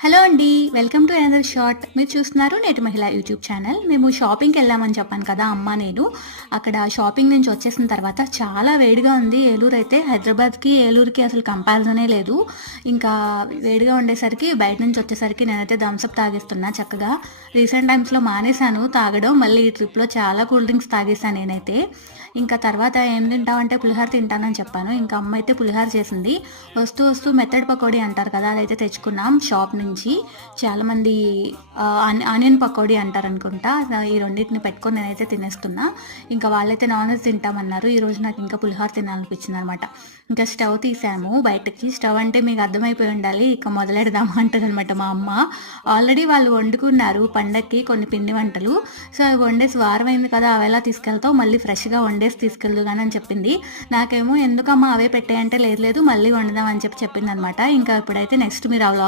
Hello అండి. Welcome to another short. మీరు చూస్తున్నారు నేటి మహిళ యూట్యూబ్ ఛానల్. మేము షాపింగ్‌కి వెళ్ళామని చెప్పాను కదా! అమ్మ, నేను. అక్కడ షాపింగ్ నుంచి వచ్చేసిన తర్వాత చాలా వేడిగా ఉంది. ఏలూరైతే హైదరాబాద్‌కి, ఏలూరుకి అసలు కంపారిజనే లేదు. ఇంకా వేడిగా ఉండేసరికి బయట నుంచి వచ్చేసరికి నేనైతే థమ్స్ అప్ తాగేస్తున్నా చక్కగా. రీసెంట్ టైమ్స్‌లో మానేశాను తాగడం. మళ్ళీ ఈ ట్రిప్‌లో చాలా కూల్ డ్రింక్స్ తాగేసా నేనైతే. ఇంకా తర్వాత ఏం తింటావంటే పులిహోర తింటానని చెప్పాను. ఇంకా అమ్మ అయితే పులిహోర చేసింది. వస్తూ వస్తూ మెత్తడి పకోడీ అంటారు కదా! అదైతే తెచ్చుకున్నాం షాప్ నుంచి. చాలామంది ఆనియన్ పకోడీ అంటారనుకుంటా. ఈ రెండిటిని పెట్టుకొని నేనైతే తినేస్తున్నా. ఇంకా వాళ్ళైతే నాన్ వెజ్ తింటామన్నారు. ఈరోజు నాకు ఇంకా పులిహోర తినాలనిపించిందనమాట. ఇంకా స్టవ్ తీసాము బయటకి. స్టవ్ అంటే మీకు అర్థమైపోయి ఉండాలి. ఇక మొదలెడదాము అంటదనమాట మా అమ్మ. ఆల్రెడీ వాళ్ళు వండుకున్నారు పండక్కి కొన్ని పిండి వంటలు. సో అవి వండేసి వారం అయింది కదా, అవి ఎలా తీసుకెళ్తావు, మళ్ళీ ఫ్రెష్గా వండేసి తీసుకెళ్దు కానీ అని చెప్పింది. నాకేమో ఎందుకమ్మా అవే పెట్టాయంటే లేదు లేదు మళ్ళీ వండుదాం అని చెప్పింది అనమాట. ఇంకా ఇప్పుడైతే నెక్స్ట్ మీరు ఆ వ్లాగ్స్